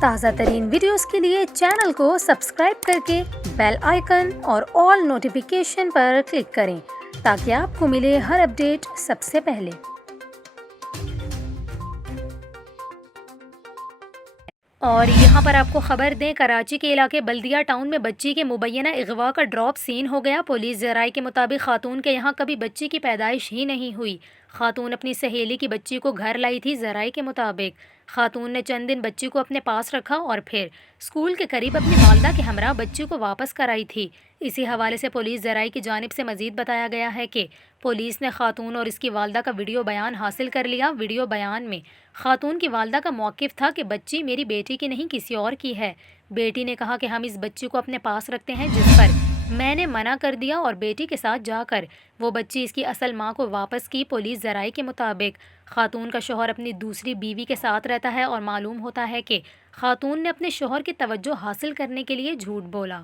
تازہ ترین ویڈیوز کے لیے چینل کو سبسکرائب کر کے بیل آئیکن اور آل نوٹیفیکیشن پر کلک کریں تاکہ آپ کو ملے ہر اپڈیٹ سب سے پہلے۔ اور یہاں پر آپ کو خبر دیں، کراچی کے علاقے بلدیہ ٹاؤن میں بچی کے مبینہ اغوا کا ڈراپ سین ہو گیا۔ پولیس ذرائع کے مطابق خاتون کے یہاں کبھی بچی کی پیدائش ہی نہیں ہوئی۔ خاتون اپنی سہیلی کی بچی کو گھر لائی تھی۔ ذرائع کے مطابق خاتون نے چند دن بچی کو اپنے پاس رکھا اور پھر اسکول کے قریب اپنی والدہ کے ہمراہ بچی کو واپس کرائی تھی۔ اسی حوالے سے پولیس ذرائع کی جانب سے مزید بتایا گیا ہے کہ پولیس نے خاتون اور اس کی والدہ کا ویڈیو بیان حاصل کر لیا۔ ویڈیو بیان میں خاتون کی والدہ کا موقف تھا کہ بچی میری بیٹی کی نہیں کسی اور کی ہے۔ بیٹی نے کہا کہ ہم اس بچی کو اپنے پاس رکھتے ہیں، جس پر میں نے منع کر دیا اور بیٹی کے ساتھ جا کر وہ بچی اس کی اصل ماں کو واپس کی۔ پولیس ذرائع کے مطابق خاتون کا شوہر اپنی دوسری بیوی کے ساتھ رہتا ہے اور معلوم ہوتا ہے کہ خاتون نے اپنے شوہر کی توجہ حاصل کرنے کے لیے جھوٹ بولا۔